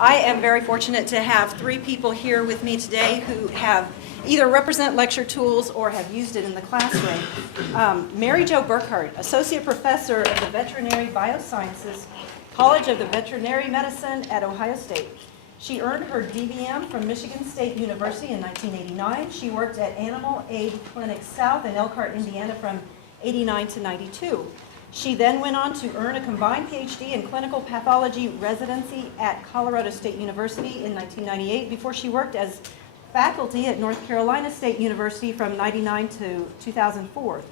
I am very fortunate to have three people here with me today who have either represent LectureTools or have used it in the classroom. Mary Jo Burkhard, Associate Professor of the Veterinary Biosciences, College of the Veterinary Medicine at Ohio State. She earned her DVM from Michigan State University in 1989. She worked at Animal Aid Clinic South in Elkhart, Indiana from 89 to 92. She then went on to earn a combined PhD in clinical pathology residency at Colorado State University in 1998 before she worked as faculty at North Carolina State University from 99 to 2004.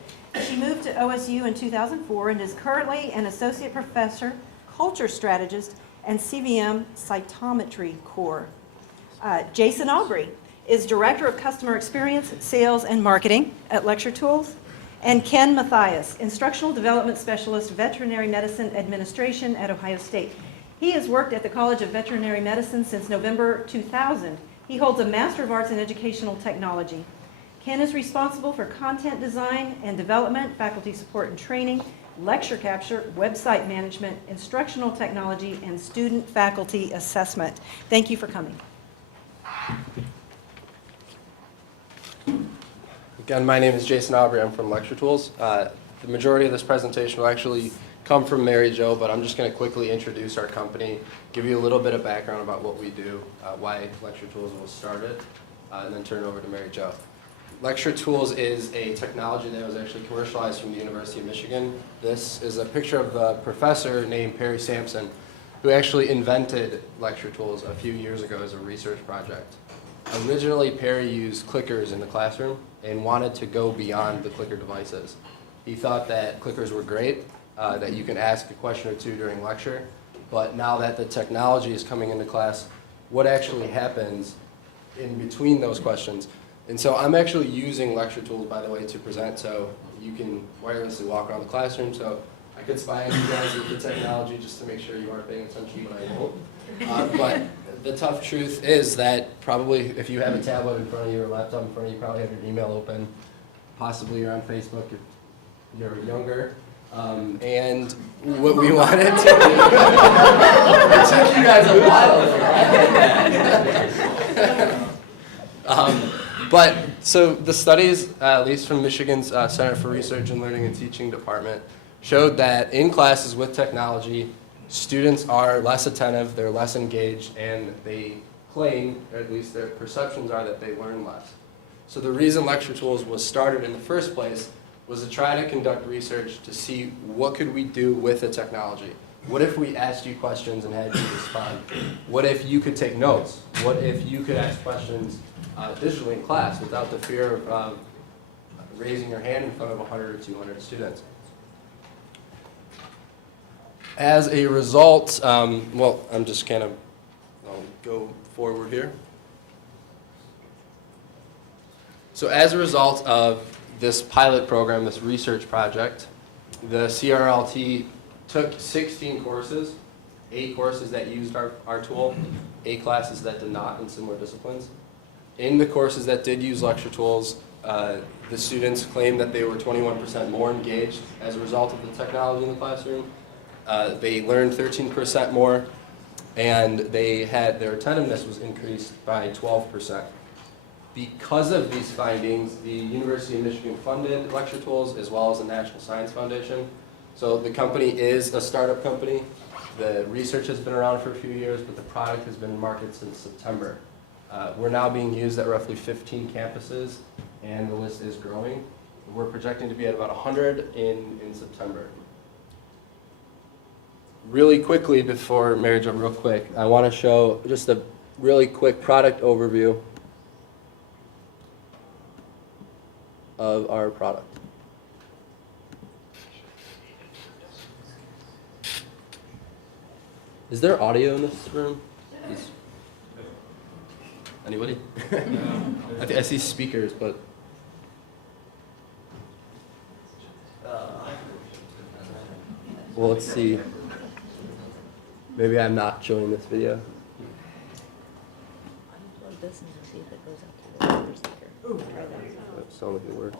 She moved to OSU in 2004 and is currently an associate professor, culture strategist, and CVM cytometry core. Jason Aubrey is Director of Customer Experience, Sales, and Marketing at LectureTools. And Ken Matthias, Instructional Development Specialist, Veterinary Medicine Administration at Ohio State. He has worked at the College of Veterinary Medicine since November 2000. He holds a Master of Arts in Educational Technology. Ken is responsible for content design and development, faculty support and training, lecture capture, website management, instructional technology, and student-faculty assessment. Thank you for coming. Again, my name is Jason Aubrey. I'm from LectureTools. The majority of this presentation will actually come from Mary Jo, but I'm just going to quickly introduce our company, give you a little bit of background about what we do, why LectureTools was started, and then turn it over to Mary Jo. LectureTools is a technology that was actually commercialized from the University of Michigan. This is a picture of a professor named Perry Sampson, who actually invented LectureTools a few years ago as a research project. Originally, Perry used clickers in the classroom and wanted to go beyond the clicker devices. He thought that clickers were great, that you can ask a question or two during lecture, but now that the technology is coming into class, what actually happens in between those questions? And so I'm actually using LectureTools, by the way, to present, so you can wirelessly walk around the classroom. So I could spy on you guys with the technology just to make sure you aren't paying attention, but I won't. But the tough truth is that probably if you have a tablet in front of you or a laptop in front of you, you probably have your email open. Possibly you're on Facebook if you're younger. And what we wanted to do, it took you guys a while. But so the studies, at least from Michigan's Center for Research and Learning and Teaching Department, showed that in classes with technology, students are less attentive, they're less engaged, and they claim, or at least their perceptions are, that they learn less. So the reason LectureTools was started in the first place was to try to conduct research to see what could we do with the technology. What if we asked you questions and had you respond? What if you could take notes? What if you could ask questions digitally in class without the fear of raising your hand in front of 100 or 200 students? As a result, well, I'm just kind of, I'll go forward here. So as a result of this pilot program, this research project, the CRLT took 16 courses, 8 courses that used our tool, 8 classes that did not in similar disciplines. In the courses that did use LectureTools, the students claimed that they were 21% more engaged as a result of the technology in the classroom. They learned 13% more, and their attentiveness was increased by 12%. Because of these findings, the University of Michigan funded LectureTools as well as the National Science Foundation. So the company is a startup company. The research has been around for a few years, but the product has been in market since September. We're now being used at roughly 15 campuses, and the list is growing. We're projecting to be at about 100 in September. Really quickly, before Mary Jo, real quick, I want to show just a really quick product overview of our product. Is there audio in this room? Anybody? I see speakers, but well, let's see. Maybe I'm not showing this video. Unplug this and see if it goes up to the other speaker. Try that. That sounded like it worked.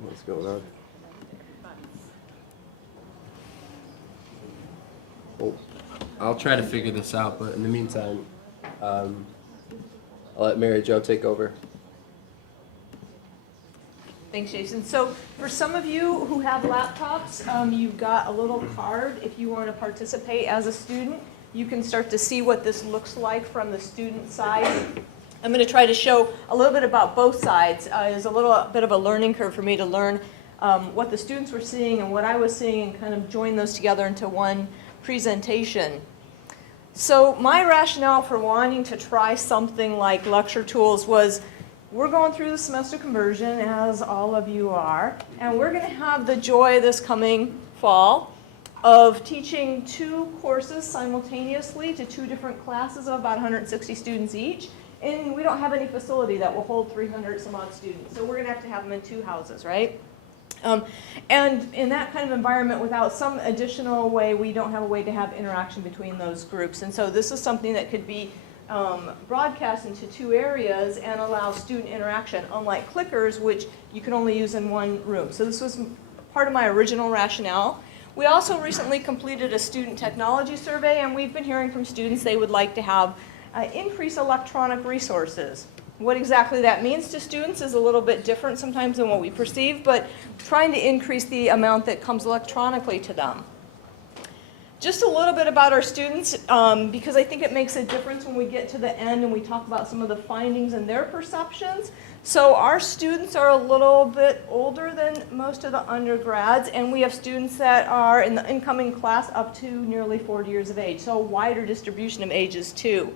What's going on? Well, I'll try to figure this out, but in the meantime, I'll let Mary Jo take over. Thanks, Jason. So for some of you who have laptops, you've got a little card. If you want to participate as a student, you can start to see what this looks like from the student side. I'm going to try to show a little bit about both sides. There's a little bit of a learning curve for me to learn what the students were seeing and what I was seeing and kind of join those together into one presentation. So my rationale for wanting to try something like LectureTools was we're going through the semester conversion, as all of you are, and we're going to have the joy this coming fall of teaching 2 courses simultaneously to 2 different classes of about 160 students each. And we don't have any facility that will hold 300 some odd students. So we're going to have them in 2 houses, right? And in that kind of environment, without some additional way, we don't have a way to have interaction between those groups. And so this is something that could be broadcast into 2 areas and allow student interaction, unlike clickers, which you can only use in 1 room. So this was part of my original rationale. We also recently completed a student technology survey, and we've been hearing from students they would like to have increased electronic resources. What exactly that means to students is a little bit different sometimes than what we perceive, but trying to increase the amount that comes electronically to them. Just a little bit about our students, because I think it makes a difference when we get to the end and we talk about some of the findings and their perceptions. So our students are a little bit older than most of the undergrads, and we have students that are in the incoming class up to nearly 40 years of age, so a wider distribution of ages too.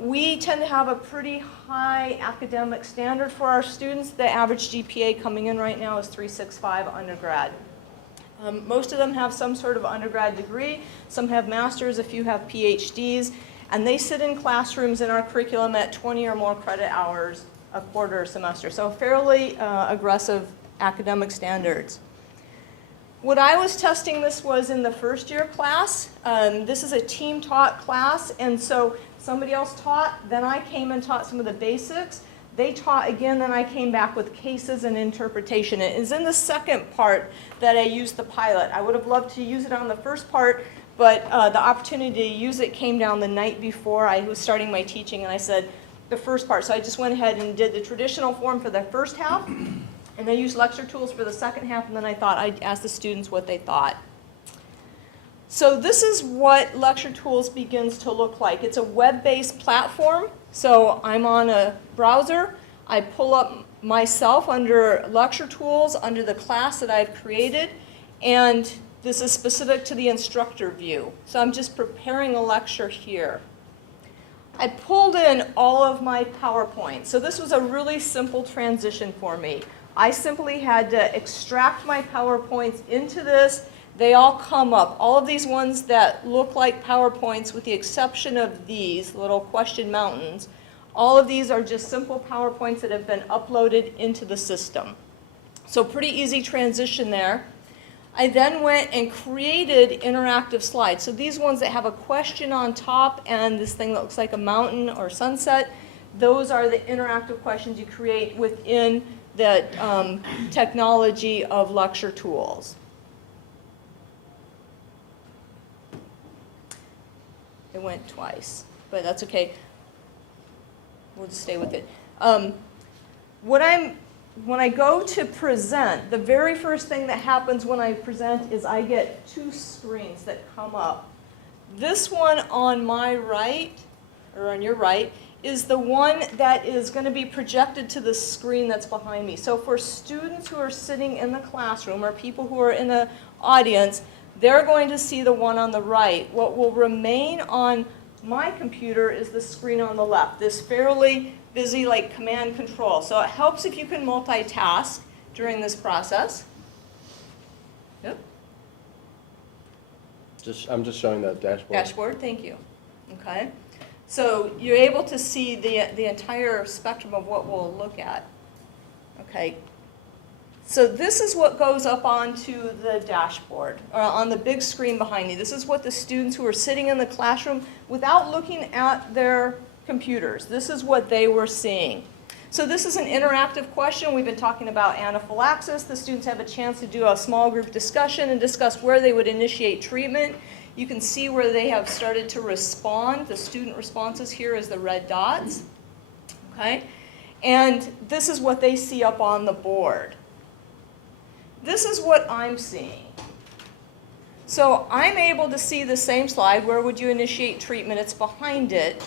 We tend to have a pretty high academic standard for our students. The average GPA coming in right now is 3.65 undergrad. Most of them have some sort of undergrad degree. Some have masters, a few have PhDs, and they sit in classrooms in our curriculum at 20 or more credit hours a quarter or semester. So fairly aggressive academic standards. What I was testing this was in the first year class. This is a team taught class, and so somebody else taught, then I came and taught some of the basics. They taught again, then I came back with cases and interpretation. It is in the second part that I used the pilot. I would have loved to use it on the first part, but the opportunity to use it came down the night before I was starting my teaching, and I said the first part. So I just went ahead and did the traditional form for the first half, and I used LectureTools for the second half, and then I thought I'd ask the students what they thought. So this is what LectureTools begins to look like. It's a web-based platform. So I'm on a browser. I pull up myself under LectureTools, under the class that I've created, and this is specific to the instructor view. So I'm just preparing a lecture here. I pulled in all of my PowerPoint. So this was a really simple transition for me. I simply had to extract my PowerPoints into this. They all come up. All of these ones that look like PowerPoints, with the exception of these little question mountains, all of these are just simple PowerPoints that have been uploaded into the system. So pretty easy transition there. I then went and created interactive slides. So these ones that have a question on top and this thing that looks like a mountain or sunset, those are the interactive questions you create within the technology of LectureTools. It went twice, but that's okay. We'll just stay with it. When I go to present, the very first thing that happens when I present is I get 2 screens that come up. This one on my right, or on your right, is the one that is going to be projected to the screen that's behind me. So for students who are sitting in the classroom or people who are in the audience, they're going to see the one on the right. What will remain on my computer is the screen on the left, this fairly busy like command control. So it helps if you can multitask during this process. Yep. I'm just showing the dashboard. Dashboard, thank you. Okay. So you're able to see the entire spectrum of what we'll look at. Okay. So this is what goes up onto the dashboard, or on the big screen behind me. This is what the students who are sitting in the classroom, without looking at their computers, this is what they were seeing. So this is an interactive question. We've been talking about anaphylaxis. The students have a chance to do a small group discussion and discuss where they would initiate treatment. You can see where they have started to respond. The student responses here is the red dots. Okay? And this is what they see up on the board. This is what I'm seeing. So I'm able to see the same slide. Where would you initiate treatment? It's behind it.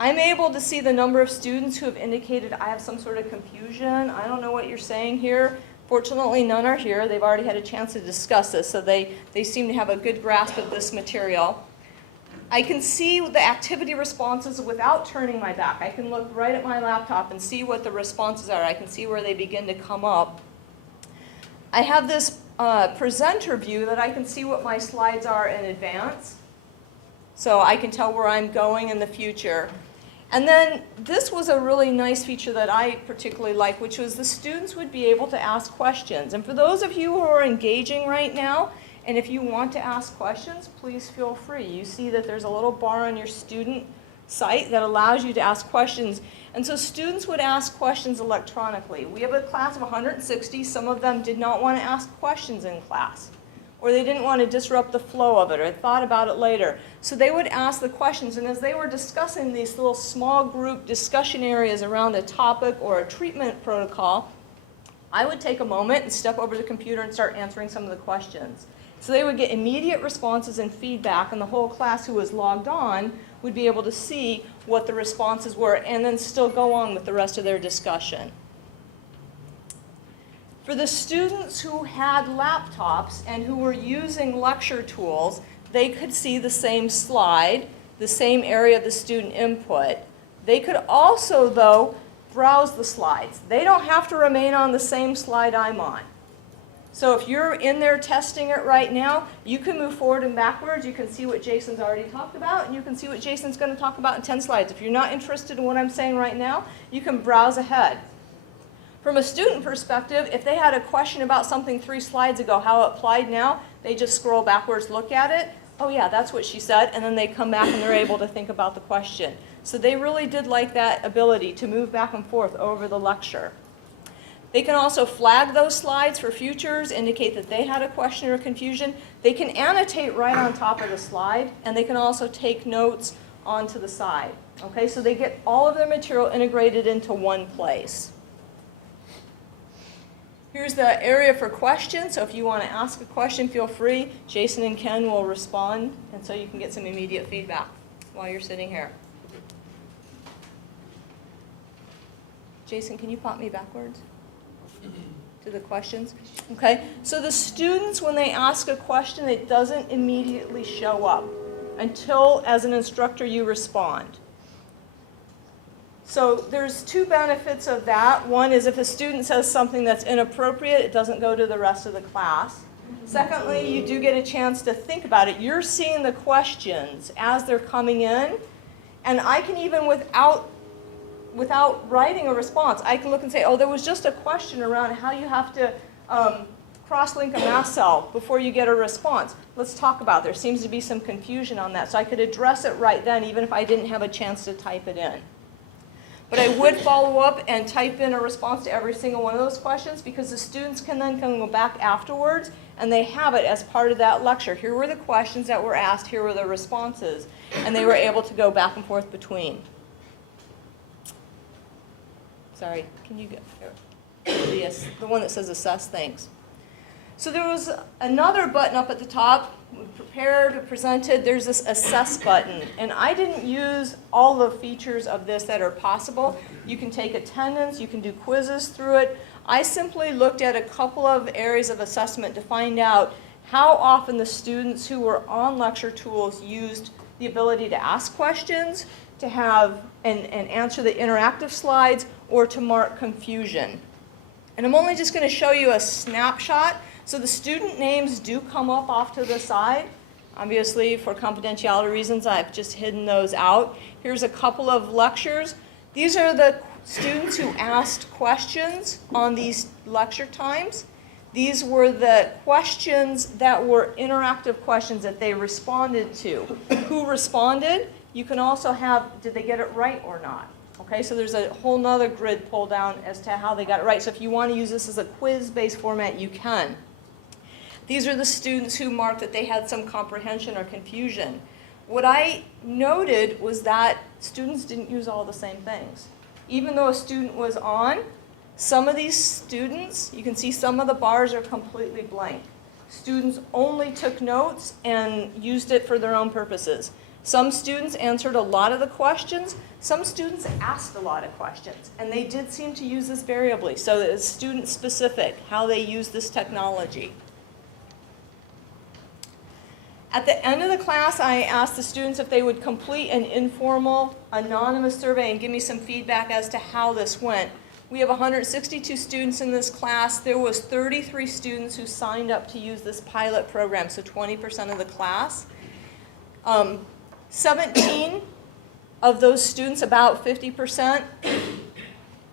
I'm able to see the number of students who have indicated I have some sort of confusion. I don't know what you're saying here. Fortunately, none are here. They've already had a chance to discuss this, so they seem to have a good grasp of this material. I can see the activity responses without turning my back. I can look right at my laptop and see what the responses are. I can see where they begin to come up. I have this presenter view that I can see what my slides are in advance. So I can tell where I'm going in the future. And then this was a really nice feature that I particularly like, which was the students would be able to ask questions. And for those of you who are engaging right now, and if you want to ask questions, please feel free. You see that there's a little bar on your student site that allows you to ask questions. And so students would ask questions electronically. We have a class of 160. Some of them did not want to ask questions in class, or they didn't want to disrupt the flow of it, or thought about it later. So they would ask the questions, and as they were discussing these little small group discussion areas around a topic or a treatment protocol, I would take a moment and step over to the computer and start answering some of the questions. So they would get immediate responses and feedback, and the whole class who was logged on would be able to see what the responses were and then still go on with the rest of their discussion. For the students who had laptops and who were using LectureTools, they could see the same slide, the same area of the student input. They could also, though, browse the slides. They don't have to remain on the same slide I'm on. So if you're in there testing it right now, you can move forward and backwards. You can see what Jason's already talked about, and you can see what Jason's going to talk about in 10 slides. If you're not interested in what I'm saying right now, you can browse ahead. From a student perspective, if they had a question about something 3 slides ago, how it applied now, they just scroll backwards, look at it. Oh yeah, that's what she said, and then they come back and they're able to think about the question. So they really did like that ability to move back and forth over the lecture. They can also flag those slides for futures, indicate that they had a question or confusion. They can annotate right on top of the slide, and they can also take notes onto the side. Okay, so they get all of their material integrated into one place. Here's the area for questions, so if you want to ask a question, feel free. Jason and Ken will respond, and so you can get some immediate feedback while you're sitting here. Jason, can you pop me backwards to the questions? Okay, so the students, when they ask a question, it doesn't immediately show up until, as an instructor, you respond. So there's 2 benefits of that. One is if a student says something that's inappropriate, it doesn't go to the rest of the class. Secondly, you do get a chance to think about it. You're seeing the questions as they're coming in, and I can even, without writing a response, I can look and say, oh, there was just a question around how you have to cross-link a mast cell before you get a response. Let's talk about it. There seems to be some confusion on that. So I could address it right then, even if I didn't have a chance to type it in. But I would follow up and type in a response to every single one of those questions, because the students can then go back afterwards and they have it as part of that lecture. Here were the questions that were asked, here were the responses, and they were able to go back and forth between. Sorry, can you get here? The one that says assess, thanks. So there was another button up at the top, prepared, presented. There's this assess button, and I didn't use all the features of this that are possible. You can take attendance, you can do quizzes through it. I simply looked at a couple of areas of assessment to find out how often the students who were on LectureTools used the ability to ask questions, to have and answer the interactive slides, or to mark confusion. And I'm only just going to show you a snapshot. So the student names do come up off to the side. Obviously, for confidentiality reasons, I've just hidden those out. Here's a couple of lectures. These are the students who asked questions on these lecture times. These were the questions that were interactive questions that they responded to. Who responded? You can also have, did they get it right or not? Okay, so there's a whole nother grid pulled down as to how they got it right. So if you want to use this as a quiz-based format, you can. These are the students who marked that they had some comprehension or confusion. What I noted was that students didn't use all the same things. Even though a student was on, some of these students, you can see some of the bars are completely blank. Students only took notes and used it for their own purposes. Some students answered a lot of the questions. Some students asked a lot of questions, and they did seem to use this variably. So it's student-specific, how they use this technology. At the end of the class, I asked the students if they would complete an informal, anonymous survey and give me some feedback as to how this went. We have 162 students in this class. There was 33 students who signed up to use this pilot program, so 20% of the class. 17 of those students, about 50%,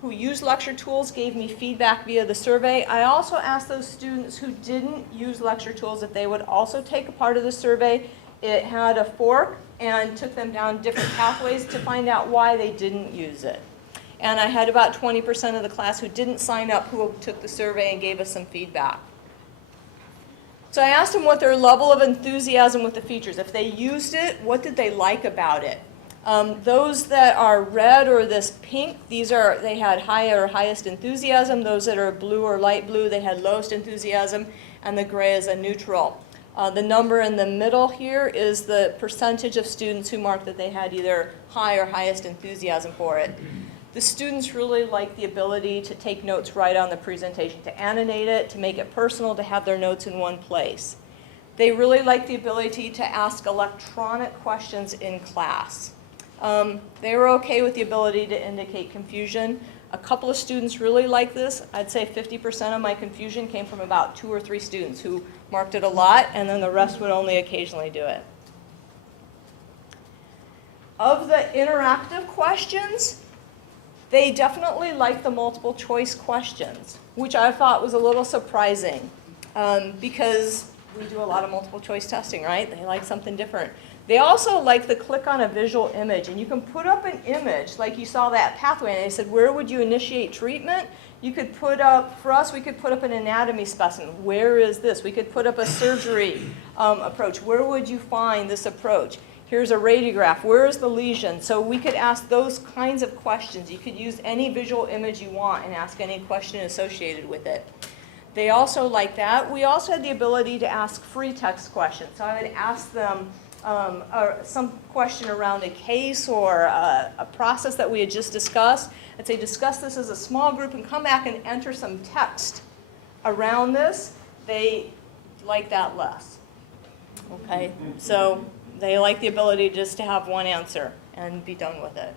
who used LectureTools gave me feedback via the survey. I also asked those students who didn't use LectureTools if they would also take a part of the survey. It had a fork and took them down different pathways to find out why they didn't use it. And I had about 20% of the class who didn't sign up who took the survey and gave us some feedback. So I asked them what their level of enthusiasm with the features. If they used it, what did they like about it? Those that are red or this pink, they had high or highest enthusiasm. Those that are blue or light blue, they had lowest enthusiasm, and the gray is a neutral. The number in the middle here is the percentage of students who marked that they had either high or highest enthusiasm for it. The students really like the ability to take notes right on the presentation, to annotate it, to make it personal, to have their notes in one place. They really like the ability to ask electronic questions in class. They were okay with the ability to indicate confusion. A couple of students really like this. I'd say 50% of my confusion came from about 2 or 3 students who marked it a lot, and then the rest would only occasionally do it. Of the interactive questions, they definitely liked the multiple choice questions, which I thought was a little surprising because we do a lot of multiple choice testing, right? They like something different. They also like the click on a visual image, and you can put up an image like you saw that pathway, and they said, where would you initiate treatment? You could put up, for us, we could put up an anatomy specimen. Where is this? We could put up a surgery approach. Where would you find this approach? Here's a radiograph. Where is the lesion? So we could ask those kinds of questions. You could use any visual image you want and ask any question associated with it. They also like that. We also had the ability to ask free text questions. So I would ask them some question around a case or a process that we had just discussed. I'd say discuss this as a small group and come back and enter some text around this. They like that less. Okay, so they like the ability just to have one answer and be done with it.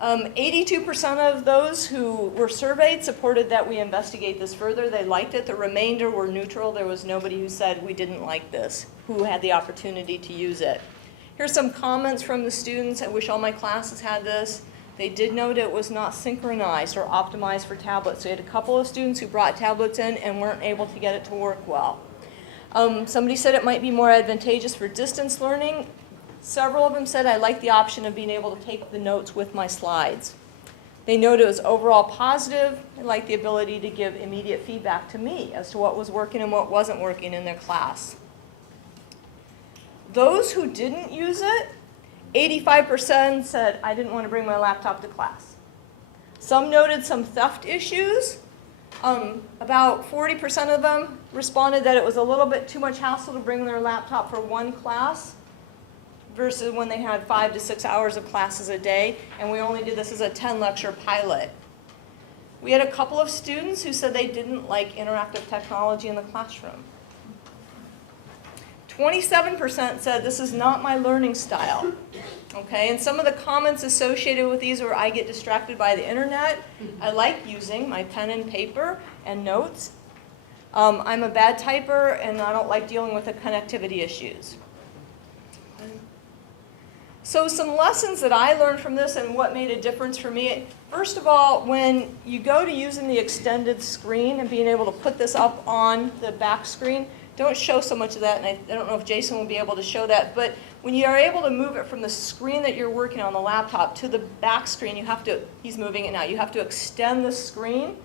82% of those who were surveyed supported that we investigate this further. They liked it. The remainder were neutral. There was nobody who said we didn't like this, who had the opportunity to use it. Here's some comments from the students. I wish all my classes had this. They did note it was not synchronized or optimized for tablets. So we had a couple of students who brought tablets in and weren't able to get it to work well. Somebody said it might be more advantageous for distance learning. Several of them said I like the option of being able to take the notes with my slides. They noted it was overall positive. They liked the ability to give immediate feedback to me as to what was working and what wasn't working in their class. Those who didn't use it, 85% said I didn't want to bring my laptop to class. Some noted some theft issues. About 40% of them responded that it was a little bit too much hassle to bring their laptop for one class versus when they had 5 to 6 hours of classes a day, and we only did this as a 10-lecture pilot. We had a couple of students who said they didn't like interactive technology in the classroom. 27% said this is not my learning style. Okay, and some of the comments associated with these were I get distracted by the internet. I like using my pen and paper and notes. I'm a bad typer and I don't like dealing with the connectivity issues. So some lessons that I learned from this and what made a difference for me. First of all, when you go to using the extended screen and being able to put this up on the back screen, don't show so much of that, and I don't know if Jason will be able to show that, but when you are able to move it from the screen that you're working on the laptop to the back screen, you have to, he's moving it now, you have to extend the screen.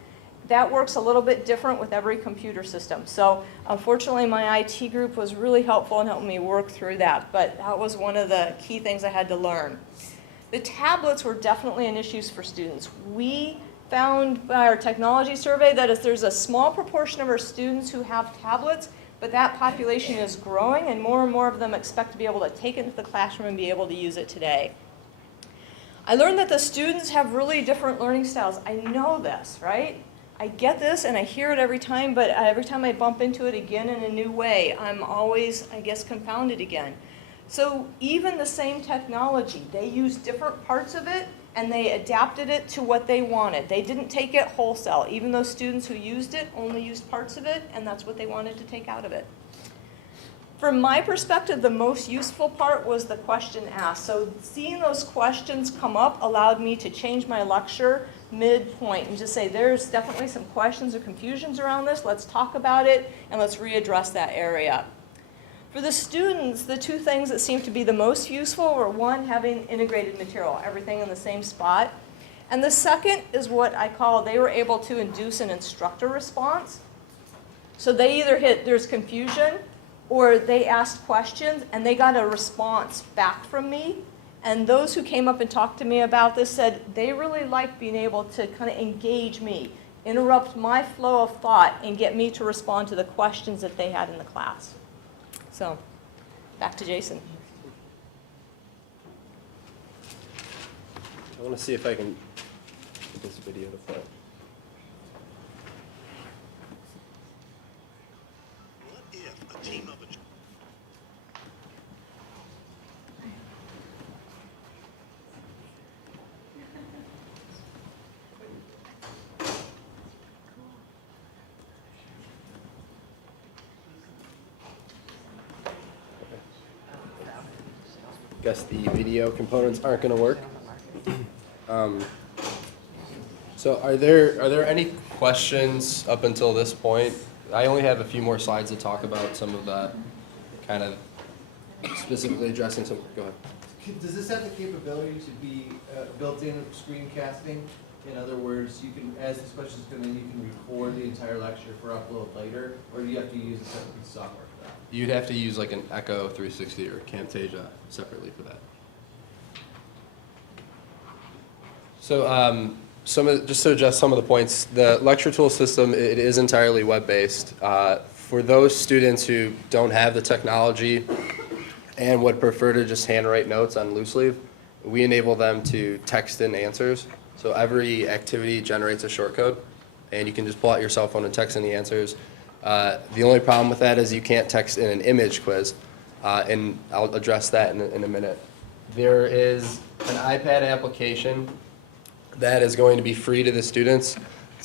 That works a little bit different with every computer system. So unfortunately, my IT group was really helpful in helping me work through that, but that was one of the key things I had to learn. The tablets were definitely an issue for students. We found by our technology survey that if there's a small proportion of our students who have tablets, but that population is growing and more of them expect to be able to take it into the classroom and be able to use it today. I learned that the students have really different learning styles. I know this, right? I get this and I hear it every time, but every time I bump into it again in a new way, I'm always, I guess, confounded again. So even the same technology, they used different parts of it and they adapted it to what they wanted. They didn't take it wholesale. Even those students who used it only used parts of it, and that's what they wanted to take out of it. From my perspective, the most useful part was the question asked. So seeing those questions come up allowed me to change my lecture midpoint and just say, there's definitely some questions or confusions around this. Let's talk about it, and let's readdress that area. For the students, the two things that seemed to be the most useful were, one, having integrated material, everything in the same spot. And the second is what I call, they were able to induce an instructor response. So they either hit, there's confusion, or they asked questions and they got a response back from me. And those who came up and talked to me about this said they really liked being able to kind of engage me, interrupt my flow of thought, and get me to respond to the questions that they had in the class. So, back to Jason. I want to see if I can get this video to play. What if a team of Guess the video components aren't going to work. So are there any questions up until this point? I only have a few more slides to talk about some of that, kind of specifically addressing some. Go ahead. Does this have the capability to be built-in screencasting? In other words, you can, as this questions come in, you can record the entire lecture for upload later, or do you have to use a separate piece of software for that? You'd have to use like an Echo 360 or Camtasia separately for that. So just to address some of the points, the LectureTools system, it is entirely web-based. For those students who don't have the technology and would prefer to just handwrite notes on loose leaf, we enable them to text in answers. So every activity generates a shortcode, and you can just pull out your cell phone and text in the answers. The only problem with that is you can't text in an image quiz, and I'll address that in a minute. There is an iPad application that is going to be free to the students.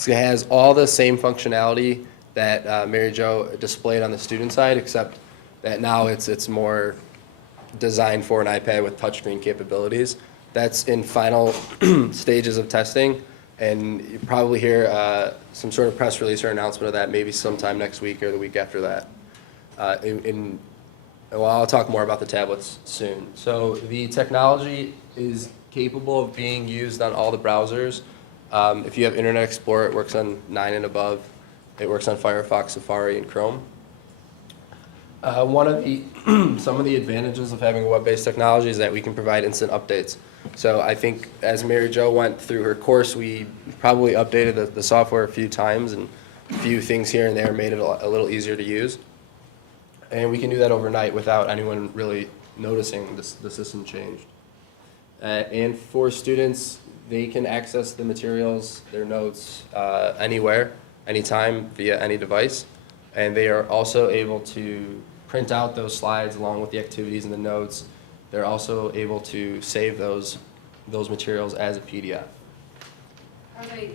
It has all the same functionality that Mary Jo displayed on the student side, except that now it's more designed for an iPad with touchscreen capabilities. That's in final stages of testing, and you probably hear some sort of press release or announcement of that maybe sometime next week or the week after that. Well, I'll talk more about the tablets soon. So the technology is capable of being used on all the browsers. If you have Internet Explorer, it works on 9 and above. It works on Firefox, Safari, and Chrome. Some of the advantages of having web-based technology is that we can provide instant updates. So I think as Mary Jo went through her course, we probably updated the software a few times, and a few things here and there made it a little easier to use. And we can do that overnight without anyone really noticing the system changed. And for students, they can access the materials, their notes, anywhere, anytime, via any device. And they are also able to print out those slides along with the activities and the notes. They're also able to save those materials as a PDF. Are they,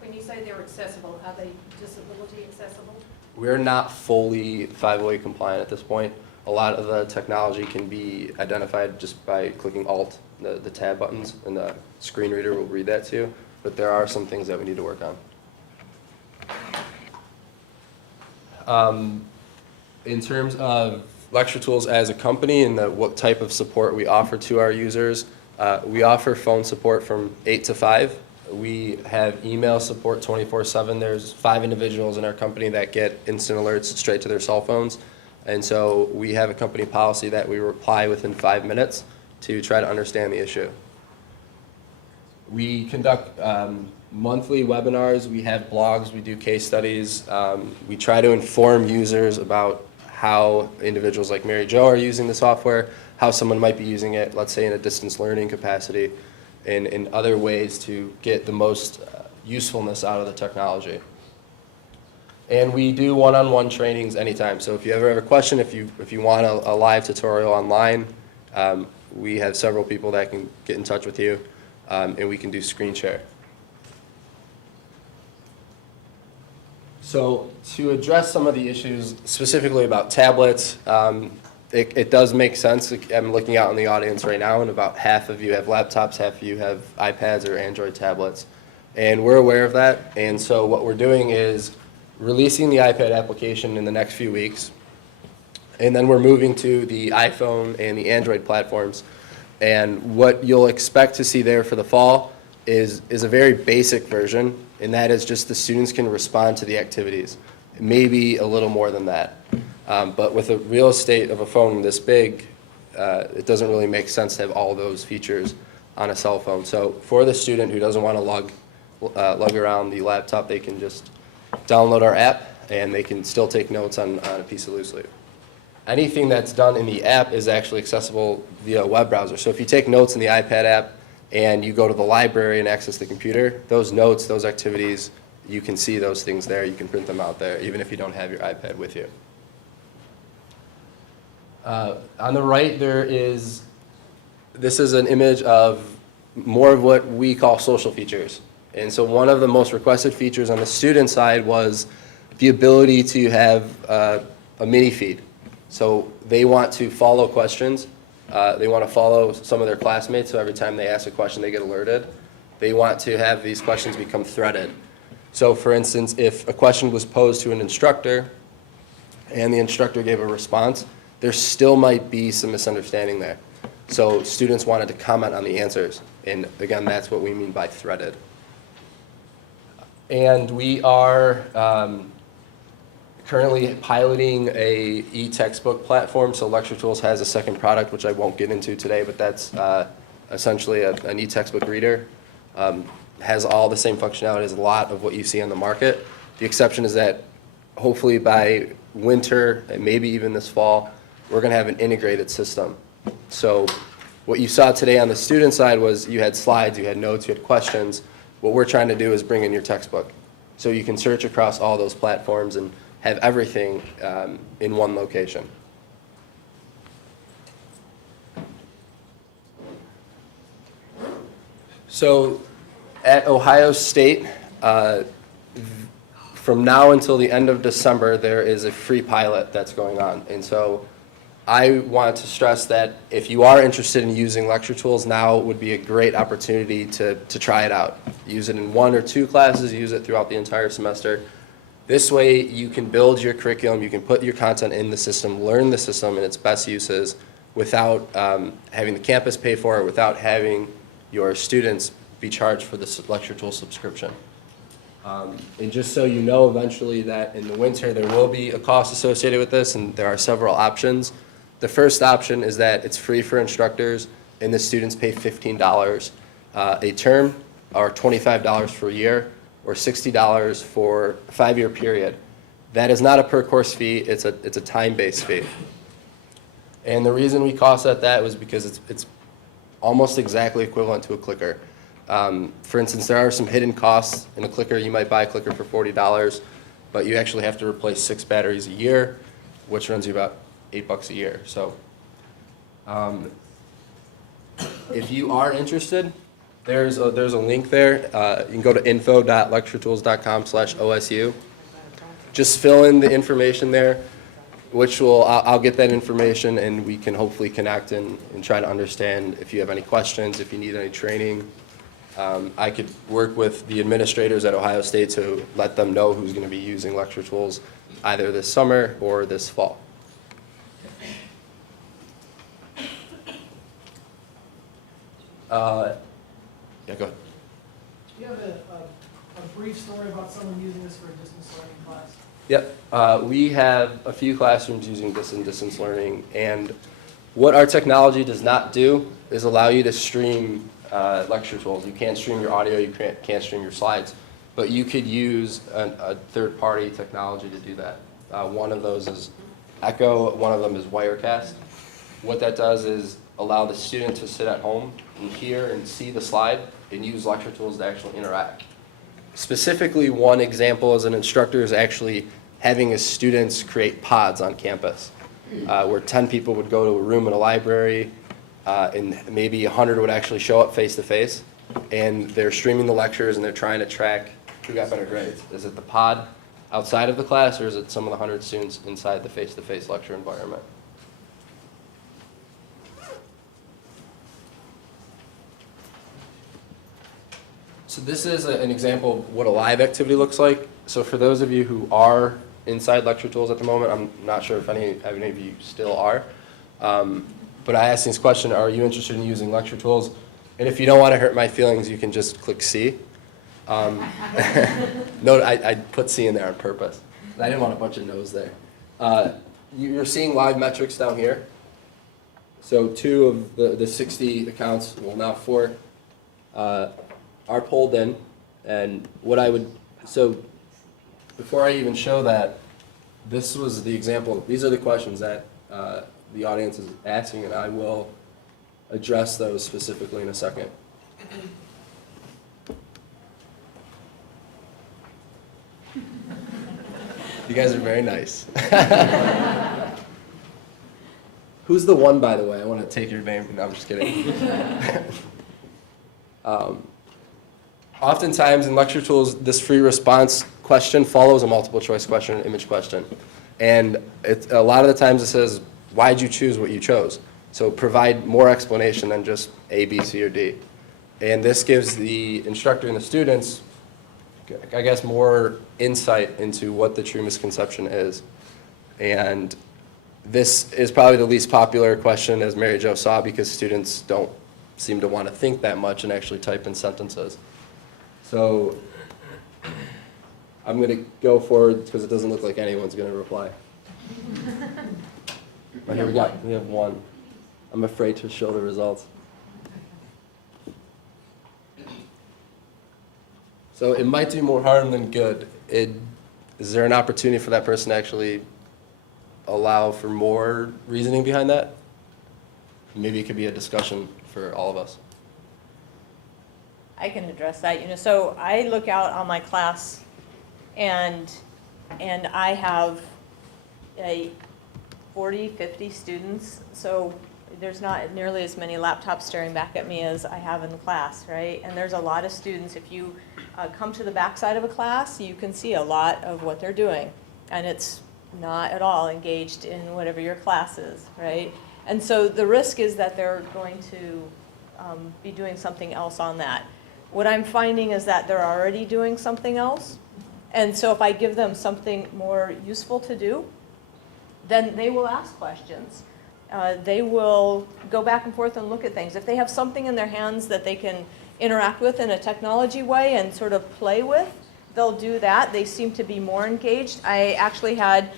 when you say they're accessible, are they disability accessible? We're not fully 508 compliant at this point. A lot of the technology can be identified just by clicking Alt, the tab buttons, and the screen reader will read that to you. But there are some things that we need to work on. in terms of LectureTools as a company and what type of support we offer to our users, we offer phone support from 8 to 5. We have email support 24/7. There's 5 individuals in our company that get instant alerts straight to their cell phones. And so we have a company policy that we reply within 5 minutes to try to understand the issue. We conduct monthly webinars, we have blogs, we do case studies. We try to inform users about how individuals like Mary Jo are using the software, how someone might be using it, let's say in a distance learning capacity, and in other ways to get the most usefulness out of the technology. And we do one-on-one trainings anytime. So if you ever have a question, if you want a live tutorial online, we have several people that can get in touch with you, and we can do screen share. So to address some of the issues specifically about tablets, it does make sense. I'm looking out in the audience right now, and about half of you have laptops, half of you have iPads or Android tablets. And we're aware of that. And so what we're doing is releasing the iPad application in the next few weeks. And then we're moving to the iPhone and the Android platforms. And what you'll expect to see there for the fall is a very basic version, and that is just the students can respond to the activities. Maybe a little more than that. But with a real estate of a phone this big, it doesn't really make sense to have all those features on a cell phone. So for the student who doesn't want to lug around the laptop, they can just download our app, and they can still take notes on a piece of loose leaf. Anything that's done in the app is actually accessible via a web browser. So if you take notes in the iPad app and you go to the library and access the computer, those notes, those activities, you can see those things there. You can print them out there, even if you don't have your iPad with you. On the right, this is an image of more of what we call social features. And so one of the most requested features on the student side was the ability to have a mini feed. So they want to follow questions. They want to follow some of their classmates, so every time they ask a question, they get alerted. They want to have these questions become threaded. So for instance, if a question was posed to an instructor and the instructor gave a response, there still might be some misunderstanding there. So students wanted to comment on the answers. And again, that's what we mean by threaded. And we are currently piloting a e-textbook platform. So LectureTools has a second product, which I won't get into today, but that's essentially an e-textbook reader. Has all the same functionality as a lot of what you see on the market. The exception is that hopefully by winter, and maybe even this fall, we're going to have an integrated system. So what you saw today on the student side was you had slides, you had notes, you had questions. What we're trying to do is bring in your textbook. So you can search across all those platforms and have everything in one location. So at Ohio State, from now until the end of December, there is a free pilot that's going on. And so I want to stress that if you are interested in using LectureTools, now would be a great opportunity to try it out. Use it in 1 or 2 classes, use it throughout the entire semester. This way you can build your curriculum, you can put your content in the system, learn the system and its best uses without having the campus pay for it, without having your students be charged for the LectureTools subscription. And just so you know, eventually that in the winter there will be a cost associated with this, and there are several options. The first option is that it's free for instructors, and the students pay $15 a term, or $25 for a year, or $60 for a 5-year period. That is not a per course fee, it's a time-based fee. And the reason we cost at that was because it's almost exactly equivalent to a clicker. For instance, there are some hidden costs in a clicker. You might buy a clicker for $40, but you actually have to replace 6 batteries a year, which runs you about $8 a year. So if you are interested, there's a link there. You can go to info.lecturetools.com/OSU. Just fill in the information there, which I'll get that information, and we can hopefully connect and try to understand if you have any questions, if you need any training. I could work with the administrators at Ohio State to let them know who's going to be using LectureTools either this summer or this fall. Yeah, go ahead. Do you have a brief story about someone using this for a distance learning class? Yep, we have a few classrooms using this in distance learning, and what our technology does not do is allow you to stream LectureTools. You can't stream your audio, you can't stream your slides, but you could use a third-party technology to do that. One of those is Echo, one of them is Wirecast. What that does is allow the student to sit at home and hear and see the slide and use LectureTools to actually interact. Specifically, one example as an instructor is actually having his students create pods on campus, where 10 people would go to a room in a library, and maybe 100 would actually show up face-to-face, and they're streaming the lectures and they're trying to track who got better grades. Is it the pod outside of the class, or is it some of the 100 students inside the face-to-face lecture environment? So this is an example of what a live activity looks like. So for those of you who are inside LectureTools at the moment, I'm not sure if any of you still are, but I asked this question, are you interested in using LectureTools? And if you don't want to hurt my feelings, you can just click C. No, I put C in there on purpose. I didn't want a bunch of no's there. You're seeing live metrics down here. So 2 of the 60 accounts, well now 4, are pulled in. And what I would, so before I even show that, this was the example. These are the questions that the audience is asking, and I will address those specifically in a second. You guys are very nice. Who's the one, by the way? I want to take your name. No, I'm just kidding. Oftentimes in LectureTools, this free response question follows a multiple choice question, an image question. And a lot of the times it says, why'd you choose what you chose? So provide more explanation than just A, B, C, or D. And this gives the instructor and the students, I guess, more insight into what the true misconception is. And this is probably the least popular question, as Mary Jo saw, because students don't seem to want to think that much and actually type in sentences. So I'm going to go forward because it doesn't look like anyone's going to reply. Oh, here we go. We have one. I'm afraid to show the results. So it might do more harm than good. Is there an opportunity for that person to actually allow for more reasoning behind that? Maybe it could be a discussion for all of us. I can address that. So I look out on my class, and I have 40, 50 students. So there's not nearly as many laptops staring back at me as I have in the class, right? And there's a lot of students. If you come to the back side of a class, you can see a lot of what they're doing. And it's not at all engaged in whatever your class is, right? And so the risk is that they're going to be doing something else on that. What I'm finding is that they're already doing something else. And so if I give them something more useful to do, then they will ask questions. They will go back and forth and look at things. If they have something in their hands that they can interact with in a technology way and sort of play with, they'll do that. They seem to be more engaged. I actually had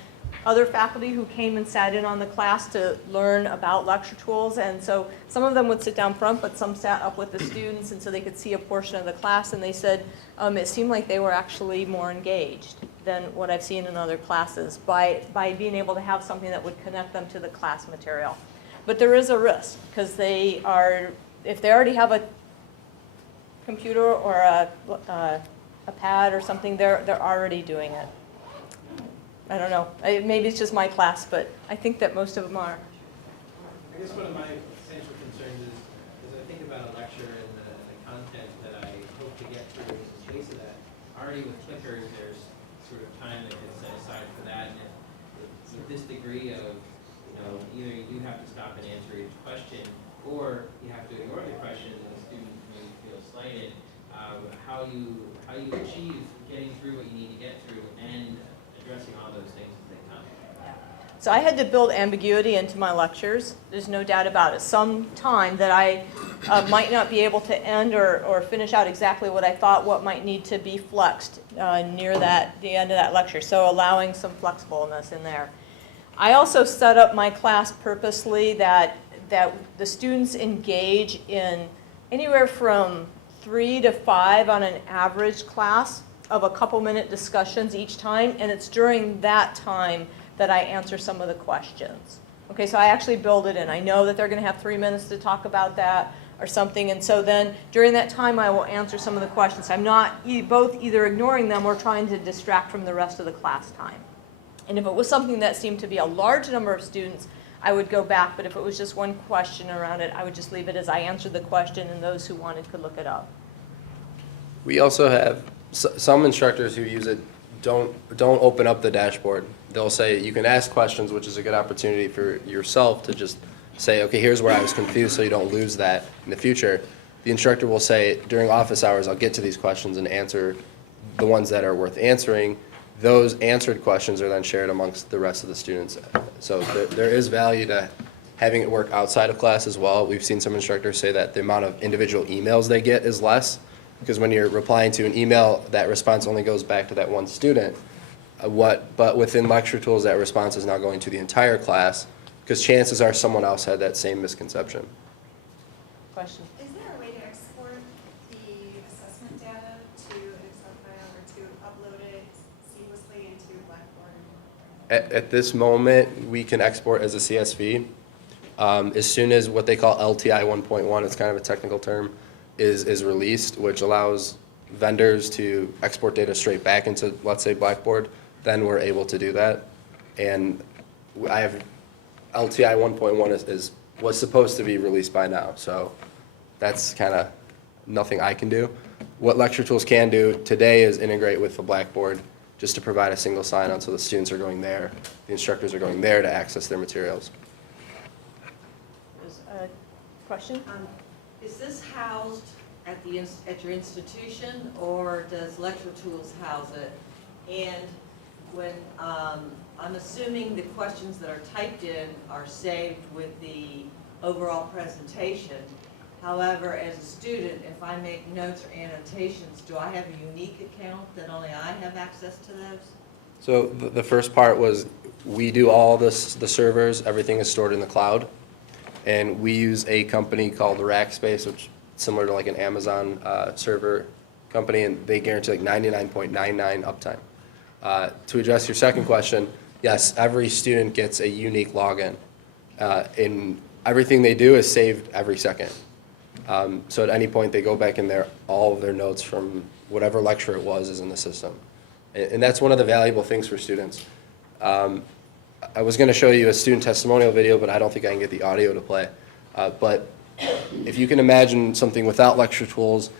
other faculty who came and sat in on the class to learn about LectureTools, and so some of them would sit down front, but some sat up with the students, and so they could see a portion of the class, and they said it seemed like they were actually more engaged than what I've seen in other classes by being able to have something that would connect them to the class material. But there is a risk, because if they already have a computer or a pad or something, they're already doing it. I don't know. Maybe it's just my class, but I think that most of them are. I guess one of my essential concerns is I think about a lecture and the content that I hope to get through in the space of that. Already with clickers, there's sort of time that gets set aside for that. And with this degree of, either you do have to stop and answer each question, or you have to ignore the question and the student maybe feels slighted. How you achieve getting through what you need to get through and addressing all those things as they come. So I had to build ambiguity into my lectures. There's no doubt about it. Some time that I might not be able to end or finish out exactly what I thought, what might need to be flexed near the end of that lecture. So allowing some flexibleness in there. I also set up my class purposely that the students engage in anywhere from 3 to 5 on an average class of a couple-minute discussions each time, and it's during that time that I answer some of the questions. Okay, so I actually build it in. I know that they're going to have 3 minutes to talk about that or something, and so then during that time I will answer some of the questions. I'm not both either ignoring them or trying to distract from the rest of the class time. And if it was something that seemed to be a large number of students, I would go back, but if it was just one question around it, I would just leave it as I answered the question, and those who wanted could look it up. We also have some instructors who use it don't open up the dashboard. They'll say you can ask questions, which is a good opportunity for yourself to just say, okay, here's where I was confused, so you don't lose that in the future. The instructor will say, during office hours, I'll get to these questions and answer the ones that are worth answering. Those answered questions are then shared amongst the rest of the students. So there is value to having it work outside of class as well. We've seen some instructors say that the amount of individual emails they get is less, because when you're replying to an email, that response only goes back to that one student. But within LectureTools, that response is now going to the entire class, because chances are someone else had that same misconception. Question? Is there a way to export the assessment data to an Excel file or to upload it seamlessly into Blackboard? At this moment, we can export as a CSV. As soon as what they call LTI 1.1, it's kind of a technical term, is released, which allows vendors to export data straight back into, let's say, Blackboard, then we're able to do that. And I have LTI 1.1 was supposed to be released by now, so that's kind of nothing I can do. What LectureTools can do today is integrate with the Blackboard just to provide a single sign-on, so the students are going there, the instructors are going there to access their materials. There's a question? Is this housed at your institution, or does LectureTools house it? And when I'm assuming the questions that are typed in are saved with the overall presentation. However, as a student, if I make notes or annotations, do I have a unique account that only I have access to those? So the first part was we do all this, the servers, everything is stored in the cloud. And we use a company called Rackspace, which is similar to like an Amazon server company, and they guarantee like 99.99 uptime. To address your second question, yes, every student gets a unique login. And everything they do is saved every second. So at any point they go back in there, all of their notes from whatever lecture it was is in the system. And that's one of the valuable things for students. I was going to show you a student testimonial video, but I don't think I can get the audio to play. But if you can imagine something without LectureTools,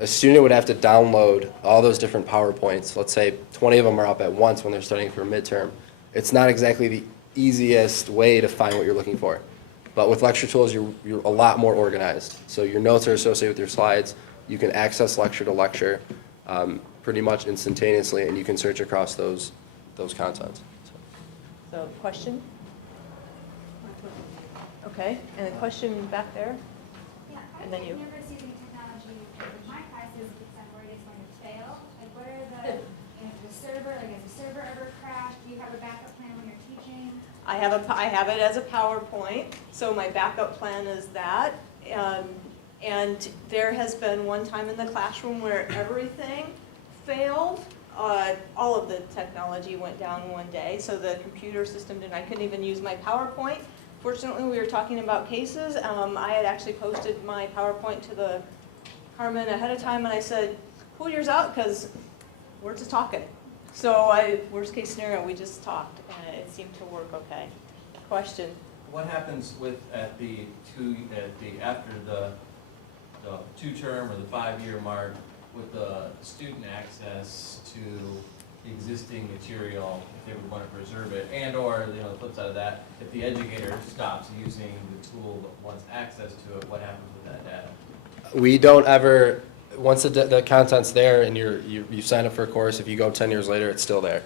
a student would have to download all those different PowerPoints. Let's say 20 of them are up at once when they're studying for a midterm. It's not exactly the easiest way to find what you're looking for. But with LectureTools, you're a lot more organized. So your notes are associated with your slides. You can access lecture to lecture pretty much instantaneously, and you can search across those contents. So, question? Okay, and a question back there? Yeah, And then you. I've never seen any technology in my classes except where it's going to fail. Like, what are the, if the server, like, has the server ever crashed? Do you have a backup plan when you're teaching? I have it as a PowerPoint, so my backup plan is that. And there has been one time in the classroom where everything failed. All of the technology went down one day, so the computer system I couldn't even use my PowerPoint. Fortunately, we were talking about cases. I had actually posted my PowerPoint to the Carmen ahead of time, and I said, pull yours out, because we're just talking. So worst case scenario, we just talked, and it seemed to work okay. Question? What happens with after the 2-term or the 5-year mark with the student access to the existing material, if they would want to preserve it, and or the flip side of that, if the educator stops using the tool but wants access to it, what happens with that data? We don't ever, once the content's there and you sign up for a course, if you go 10 years later, it's still there.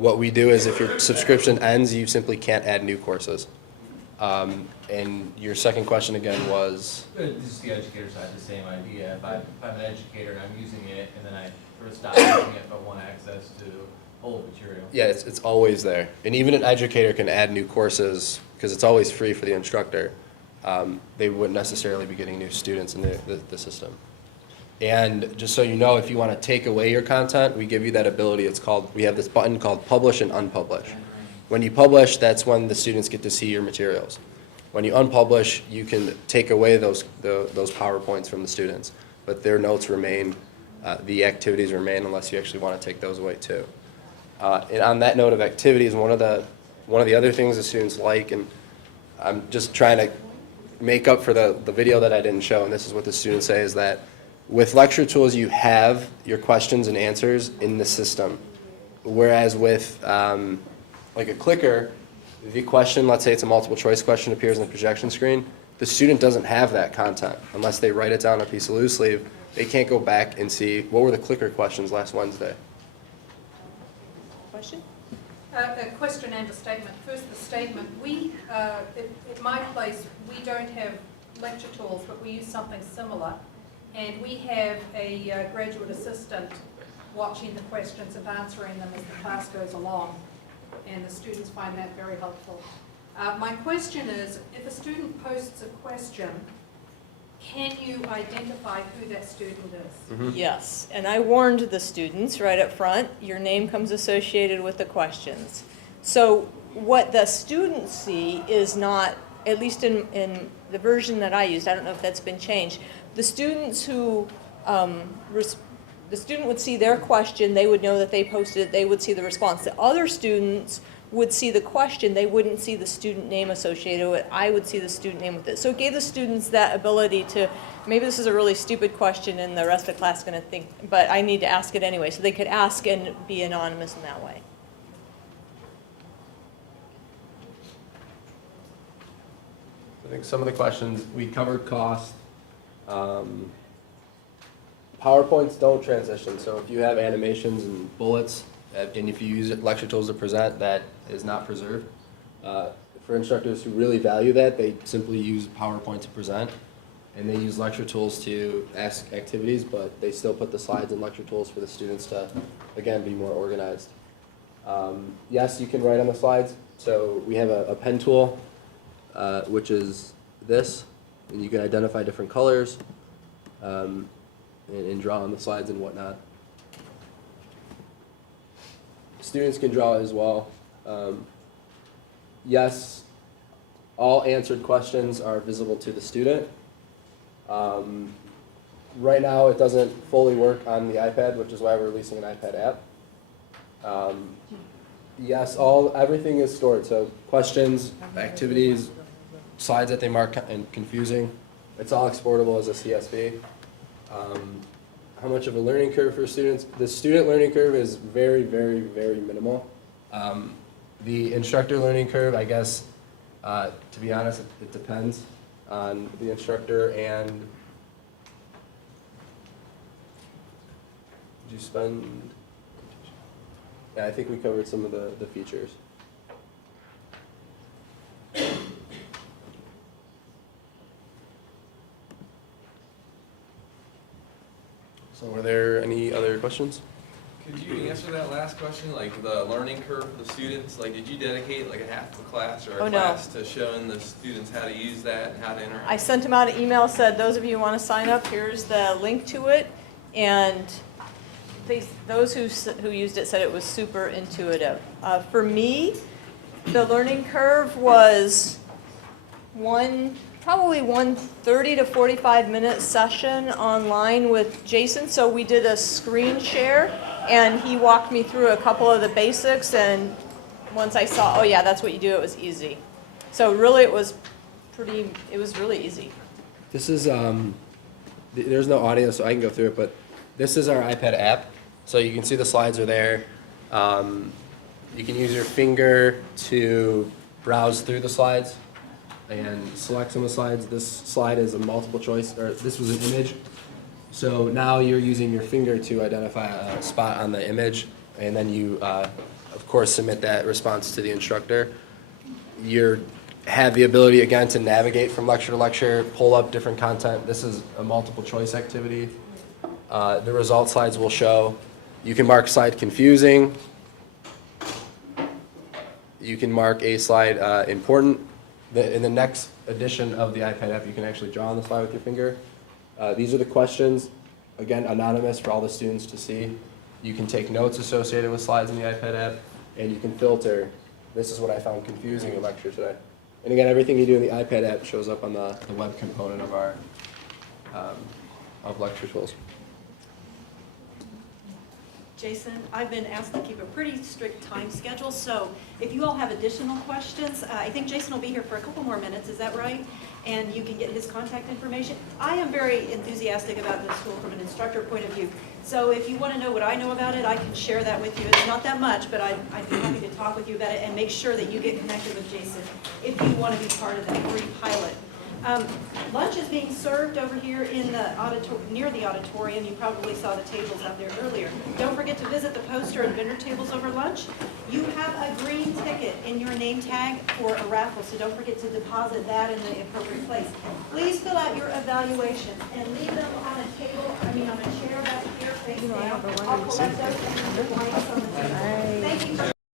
what we do is if your subscription ends, you simply can't add new courses. And your second question again was? Just the educator side, the same idea. If I'm an educator and I'm using it, and then I sort of stop using it, but want access to old material. Yeah, it's always there. And even an educator can add new courses, because it's always free for the instructor. They wouldn't necessarily be getting new students in the system. And just so you know, if you want to take away your content, we give you that ability. We have this button called Publish and Unpublish. When you publish, that's when the students get to see your materials. When you unpublish, you can take away those PowerPoints from the students, but their notes remain, the activities remain unless you actually want to take those away too. And on that note of activities, one of the other things the students like, and I'm just trying to make up for the video that I didn't show, and this is what the students say, is that with LectureTools, you have your questions and answers in the system, whereas with like a clicker, the question, let's say it's a multiple choice question, appears on the projection screen, the student doesn't have that content unless they write it down on a piece of loose leaf. They can't go back and see what were the clicker questions last Wednesday. Question? A question and a statement. First, the statement. We, at my place, we don't have LectureTools, but we use something similar. And we have a graduate assistant watching the questions and answering them as the class goes along. And the students find that very helpful. My question is, if a student posts a question, can you identify who that student is? Mm-hmm. Yes, and I warned the students right up front, your name comes associated with the questions. So what the students see is not, at least in the version that I used, I don't know if that's been changed, the students who, the student would see their question, they would know that they posted it, they would see the response. The other students would see the question, they wouldn't see the student name associated with it. I would see the student name with it. So it gave the students that ability to, maybe this is a really stupid question and the rest of the class is going to think, but I need to ask it anyway. So they could ask and be anonymous in that way. I think some of the questions, we covered cost. PowerPoints don't transition, so if you have animations and bullets, and if you use LectureTools to present, that is not preserved. For instructors who really value that, they simply use PowerPoint to present, and they use LectureTools to ask activities, but they still put the slides in LectureTools for the students to, again, be more organized. Yes, you can write on the slides. So we have a pen tool, which is this, and you can identify different colors and draw on the slides and whatnot. Students can draw as well. Yes, all answered questions are visible to the student. Right now, it doesn't fully work on the iPad, which is why we're releasing an iPad app. Yes, everything is stored. So questions, activities, slides that they mark and confusing, it's all exportable as a CSV. How much of a learning curve for students? The student learning curve is very, very, very minimal. The instructor learning curve, I guess, to be honest, it depends on the instructor. And did you spend? Yeah, I think we covered some of the features. So were there any other questions? Could you answer that last question, like the learning curve for the students? Like, did you dedicate like a half of a class or a class to showing the students how to use that and how to interact? I sent them out an email, said, those of you who want to sign up, here's the link to it. And those who used it said it was super intuitive. For me, the learning curve was probably one 30 to 45-minute session online with Jason. So we did a screen share, and he walked me through a couple of the basics. And once I saw, oh yeah, that's what you do, it was easy. So really, it was really easy. This is, there's no audio, so I can go through it, but this is our iPad app. So you can see the slides are there. You can use your finger to browse through the slides and select some of the slides. This slide is a multiple choice, or this was an image. So now you're using your finger to identify a spot on the image, and then you, of course, submit that response to the instructor. You have the ability, again, to navigate from lecture to lecture, pull up different content. This is a multiple choice activity. The result slides will show. You can mark slide confusing. You can mark a slide important. In the next edition of the iPad app, you can actually draw on the slide with your finger. These are the questions, again, anonymous for all the students to see. You can take notes associated with slides in the iPad app, and you can filter. This is what I found confusing in lecture today. And again, everything you do in the iPad app shows up on the web component of our of LectureTools. Jason, I've been asked to keep a pretty strict time schedule, so if you all have additional questions, I think Jason will be here for a couple more minutes, is that right? And you can get his contact information. I am very enthusiastic about this tool from an instructor point of view. So if you want to know what I know about it, I can share that with you. It's not that much, but I'd be happy to talk with you about it and make sure that you get connected with Jason if you want to be part of that free pilot. Lunch is being served over here in the near the auditorium. You probably saw the tables out there earlier. Don't forget to visit the poster and vendor tables over lunch. You have a green ticket in your name tag for a raffle, so don't forget to deposit that in the appropriate place. Please fill out your evaluations and leave them on a table, on a chair back here face down. I'll collect those and leave the blanks on the table. Thank you.